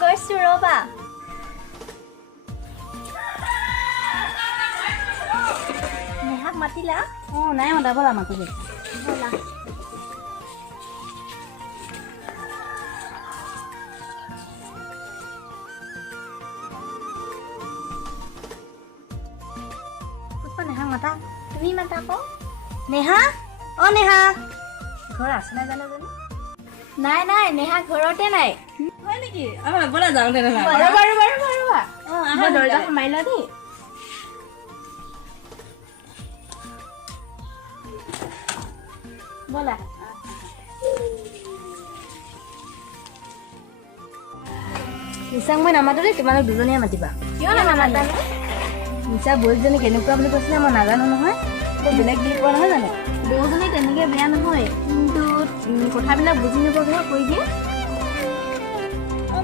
গৈছো ৰবা নেহাক মাতিলা নাই মতা ব'লা মাতো ব'লা নেহাক মাতা তুমি মাতা আকৌ নেহা নেহা ঘৰ আছে নাই জানো নাই নেহা ঘৰতে নাই হয় নেকি ব'লা যাওঁ তেনেহ'লে মই দৰ্জা সোমাই লওঁ দেই ব'লা নিচাক মই নামাতো দেই তোমালোক দুজনীয়ে মাতিবা কিয় নামাতা নিচা বৌজনী কেনেকুৱা বুলি কৈছিলে মই নাজানো নহয় বেলেগ বুলি কোৱা নহয় জানো বৌজনী তেনেকৈ বেয়া নহয় কিন্তু কথাবিলাক বুজি নোপোৱাকৈ কৈ দিয়ে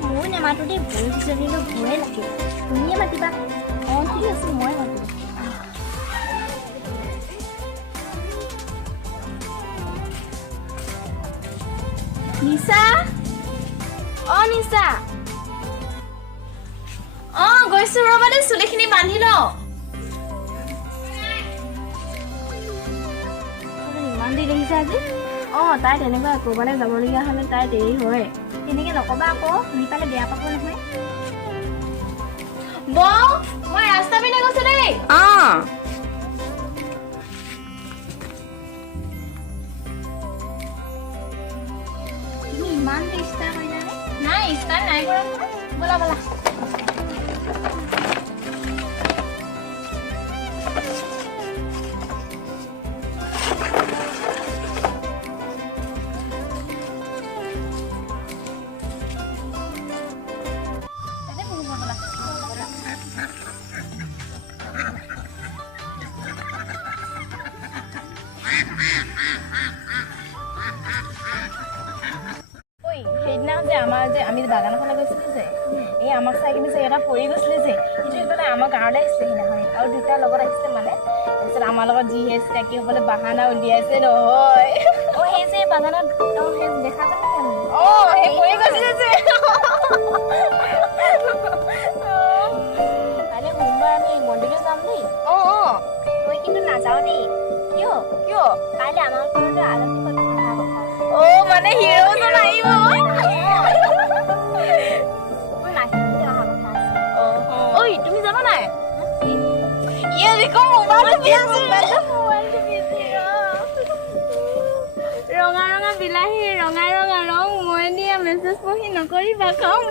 মই নেমাতো দেই বৌজনীলৈ ভয়ে লাগে তুমিয়ে মাতিবা ঠিক আছে মই মাতিম নিচা নিচা গৈছো ৰবা দেই চুলিখিনি বান্ধি লওঁ ইমান দেৰি দেখিছে আজি তাই তেনেকুৱা ক'ৰবালৈ যাবলগীয়া হ'লে তাই দেৰি হয় তেনেকৈ নক'বা আকৌ শুনি পালে বেয়া পাব নহয় বৌ মই ৰাস্তা পিনে গৈছো দেই তুমি ইমান ষ্টাৰ কৰিলানে নাই ষ্টাৰ নাই কৰা ব'লা ব'লা সেইদিনা যে আমাৰ যে আমি বাগানৰ ফালে গৈছিলোঁ যে এই আমাক চাই কিনে যে এটা পৰি গৈছিলে যে সেইটো ইফালে আমাৰ গাঁৱলৈ আহিছিলে সেইদিনাখন আৰু দুটা লগত আহিছিলে মানে তাৰপিছত আমাৰ লগত যিহে চিনাকি হ'বলৈ বাহানা উলিয়াইছে নহয় সেই যে বাগানত সেই দেখা যায় সেই পৰি গৈছিলে যে কাইলৈ সোমবাৰ আমি মন্দিৰলৈ যাম দেই মই কিন্তু নাযাওঁ দেই কিয় কিয় কাইলৈ আমাৰ ঘৰলৈ আলহী কথা মানে হিৰ'জন আহিব তুমি জানা নাই ৰঙা ৰঙা বিলাহী ৰঙা ৰঙা ৰং মই দিয়া মেছেজ পঢ়ি নকৰিবা খাম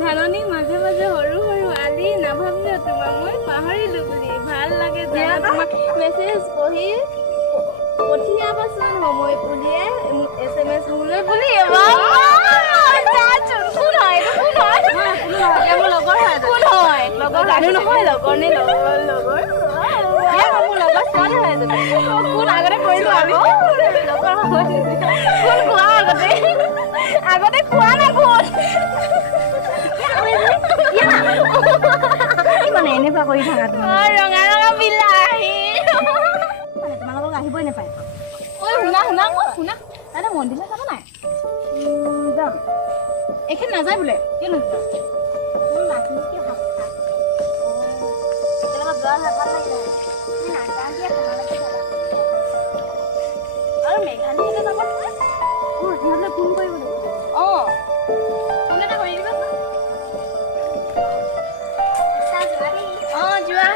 ধাননি মাজে মাজে সৰু সৰু আলি নাভাবিলে তোমাক মই পাহৰিলো বুলি ভাল লাগে জানা তোমাক মেছেজ পঢ়ি পঠিয়াবাচোন সময় উলিয়াই SMS মোলৈ বুলি আগতে খোৱা নাই মানে এনেকুৱা কৰি থাকা ৰঙা ৰঙা বিলাহী মানে তোমালোকক আহিবই নাপায় শুনা দাদা মন্দিৰলৈ যাব নাই যাম এইখিনি নাযায় বোলে কি নাযায় আৰু মেঘালীহঁতে যাব নহয় সিহঁতলৈ ফোন কৰিব লাগিব ফোন এটা কৰি দিবাচোন যোৱা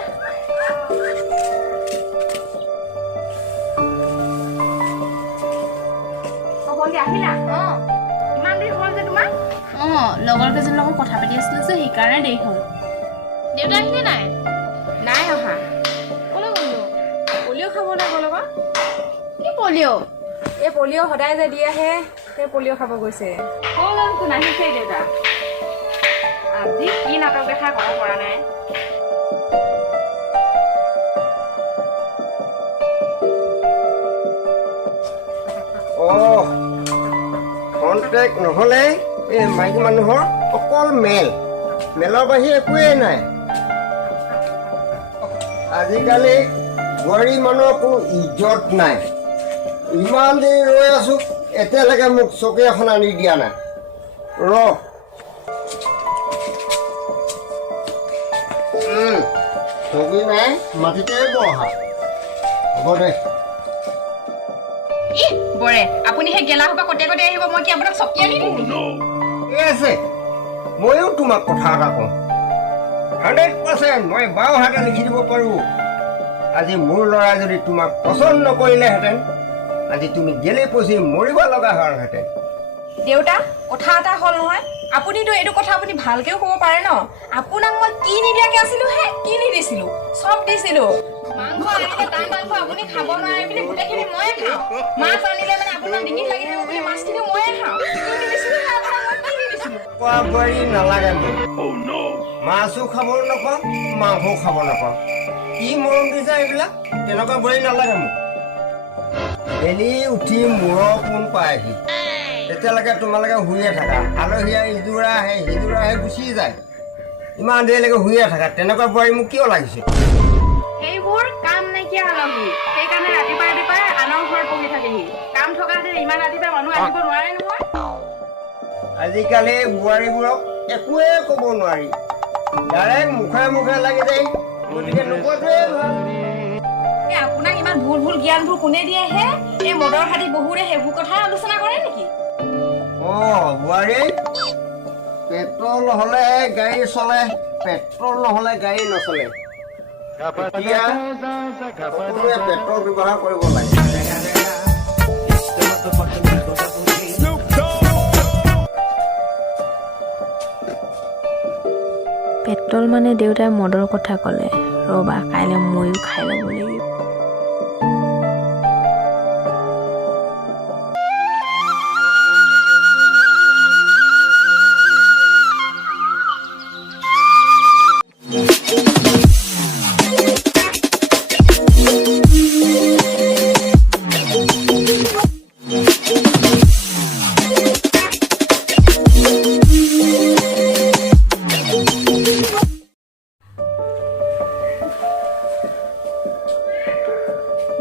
আহিলা ইমান দেৰি হ'ল যে তোমাৰ লগৰ কেইজনীৰ লগত কথা পাতি আছিলো যে সেইকাৰণে দেৰি হ'ল দেউতা আহিলে নাই অহা ক'লৈ গ'লো পলিঅ' খাবলৈ গ'ল আকৌ কি পলিঅ' এই পলিঅ' সদায় যে দি আহে সেই পলিঅ' খাব গৈছে কোন আহিছে দেউতা আজি কি নাটক দেখা ক'ব পৰা নাই কণ্টেক্ট নহ'লে এই মাইকী মানুহৰ অকল মেলৰ বাহিৰে একোৱেই নাই আজিকালি বোৱাৰী মানুহৰ কোনো ইজ্জত নাই ইমান দেৰি ৰৈ আছোঁ এতিয়ালৈকে মোক চকী এখন আনি দিয়া নাই চকী নাই মাটিতে বহা হ'ব দে বৰে আপুনি সেই গেলা সোপা কটে কটে আহিব মই কি আপোনাক চকী আনি দিম ঠিক আছে ময়ো তোমাক কথা এটা কওঁ 100% মই বাওঁ হাতে লিখি দিব পাৰোঁ আজি মোৰ ল'ৰাই যদি তোমাক পচন্দ নকৰিলেহেঁতেন আজি তুমি গেলি পচি মৰিব লগা হ'লহেঁতেন দেউতা কথা এটা হ'ল নহয় আপুনিতো এইটো কথা আপুনি ভালকেও ক'ব পাৰে ন আপোনাক মই কি নিদিয়াকে আছিলো হে কি নিদিছিলো চব দিছিলো মাংস আনিলে তাৰ মাংস আপুনি খাব নোৱাৰে বুলি গোটেইখিনি ময়ে খাওঁ মাছ আনিলে মানে আপোনাৰ ডিঙিত লাগি থাকিব বুলি মাছখিনি ময়ে খাওঁ কি নিদিছিলো আপোনাক মই কি নিদিছিলো কোৱা বোৱাৰী নালাগে মোক মাছো খাব নাপাওঁ মাংসও খাব নাপাওঁ কি মৰম দিছা এইবিলাক তেনেকুৱা বোৱাৰী নালাগে মোক ডেইলি উঠি মূৰৰ পোন পায়হি তেতিয়ালৈকে তোমালোকে শুইয়ে থাকা আলহীয়ে ইজোৰা আহে সিজোৰা আহে গুচি যায় ইমান দেৰিলৈকে শুইয়ে থাকা তেনেকুৱা বোৱাৰী মোক কিয় লাগিছে সেইবোৰ কাম নাইকিয়া আলহী সেইকাৰণে ৰাতিপুৱাই আনৰ ঘৰত বহি থাকেহি কাম থকা হেঁতেন ইমান ৰাতিপুৱা মানুহ আহিব নোৱাৰে নহয় আজিকালি বোৱাৰীবোৰক একোৱে ক'ব নোৱাৰি ডাইৰেক্ট মুখে মুখে লাগি যায় গতিকে নোকোৱাটোৱে ভাল আপোনাক ইমান ভুল ভুল জ্ঞানবোৰ কোনে দিয়ে হে এই মদৰ খাতি বহুৰে সেইবোৰ কথাই আলোচনা কৰে নেকি বোৱাৰী পেট্ৰল হ'লে গাড়ী চলে পেট্ৰল নহ'লে গাড়ী নচলে এতিয়া সকলোৱে পেট্ৰল ব্যৱহাৰ কৰিব লাগে পেট্ৰল মানে দেউতাই মদৰ কথা ক'লে ৰ'বা কাইলৈ ময়ো খাই ল'ব লাগিব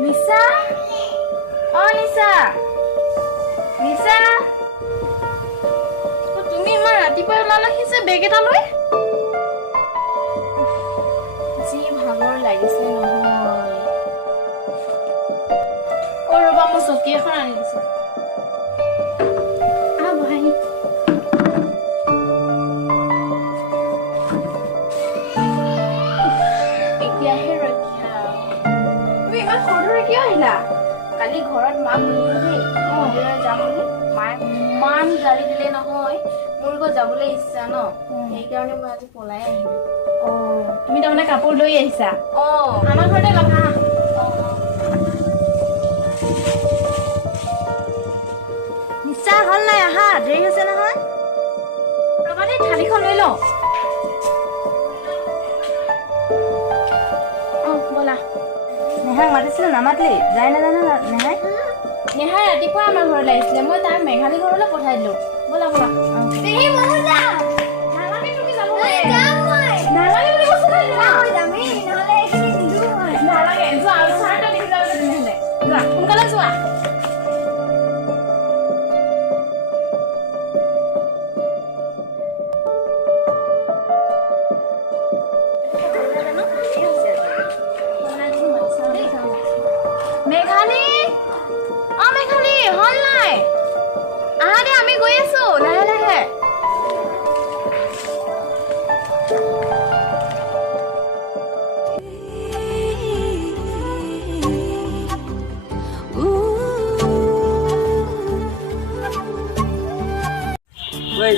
নিশা নিশা নিশা তুমি ইমান ৰাতিপুৱাই ওলালাহি যে বেগ এটা লৈ যি ভাগৰ লাগিছে নহয় ৰ'বা মই চকী এখন আনি দিছো বহাই এতিয়াহে ৰক্ষা তুমি ইমান সৰুৰে কিয় আহিলা কালি ঘৰত মাক সুধিলো দেই মন্দিৰলৈ যাম বুলি মায়ে ইমান গালি দিলে নহয় মোৰ লগত যাবলৈ ইচ্ছা ন সেইকাৰণে মই আজি পলাই আহিলো তুমি তাৰমানে কাপোৰ লৈ আহিছা আমাৰ ঘৰতে লগা নিশ্চয় হ'ল নাই আহা দেৰি হৈছে নহয় ৰবা দেই থালিখন লৈ লওঁ ব'লা নেহাক মাতিছিলো নামাতিলি যায় নাজানো নেহাই নেহাই ৰাতিপুৱা আমাৰ ঘৰলৈ আহিছিলে মই তাক মেঘালী ঘৰলৈ পঠাই দিলো ব'লা ব'লা নালাগে তুমি যাব নালাগে বুলি কৈছো নালাগে যোৱা আৰু চাহ এটা দেখি যাওঁ তেনেহ'লে যোৱা সোনকালে যোৱা মেঘালী মেঘালী হল নাই আহা দে আমি গৈ আছো লাহে লাহে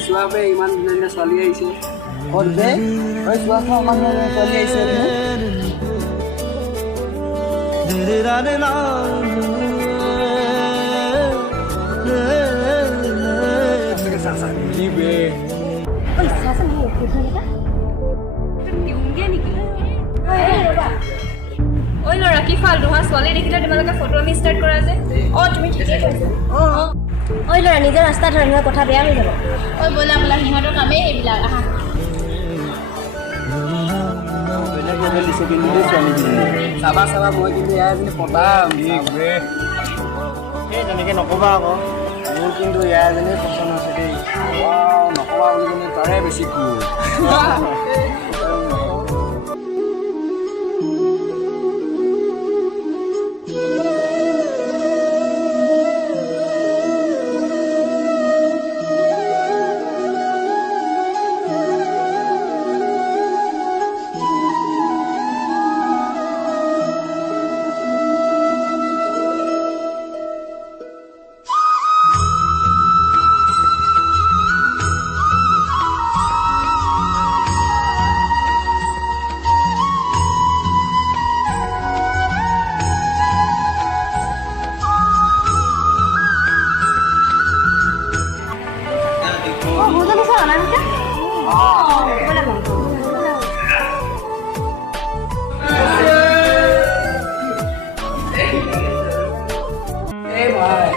চোৱা বে ইমান ধুনীয়া ছোৱালী আহিছে ক'ত বে চোৱা ইমান ধুনীয়া ছোৱালী আহিছে ঐ ল'ৰা কি ফাল দুহা ছোৱালী দেখিলে তোমালোকে ফটো আমি ষ্টাৰ্ট কৰা যে তুমি ঠিকেই কৈছা ঐ ল'ৰা নিজৰ ৰাস্তা ধৰি নহয় কথা বেয়া হৈ যাব ব'লা ব'লা সিহঁতৰ কামেই এইবিলাক আহা চাবা চাবা মই কিন্তু ইয়াৰ এজনী পতাম তেনেকে নকবা আকৌ মোৰ কিন্তু ইয়াৰ এজনেই পচন্দ আছে দেই নকবা বুলি কিন্তু তাৰে বেছি কুল ভাই